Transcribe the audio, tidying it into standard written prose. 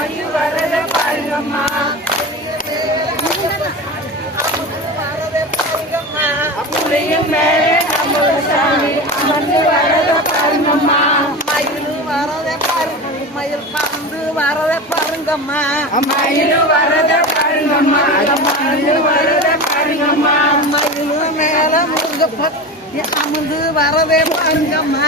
மயில் வரத பாருங்கம்மா புளியும் மேலே நம்ம சாமி அமர்ந்து வரத பாருங்கம்மா மயில் வரத பாருங்க மயில் பறந்து வரத பாருங்கம்மா மயில் வரத பாருங்கம்மா மயில் வரத பாருங்கம்மா மயில் மேல முருங்க அமர்ந்து வரதே பாருங்கம்மா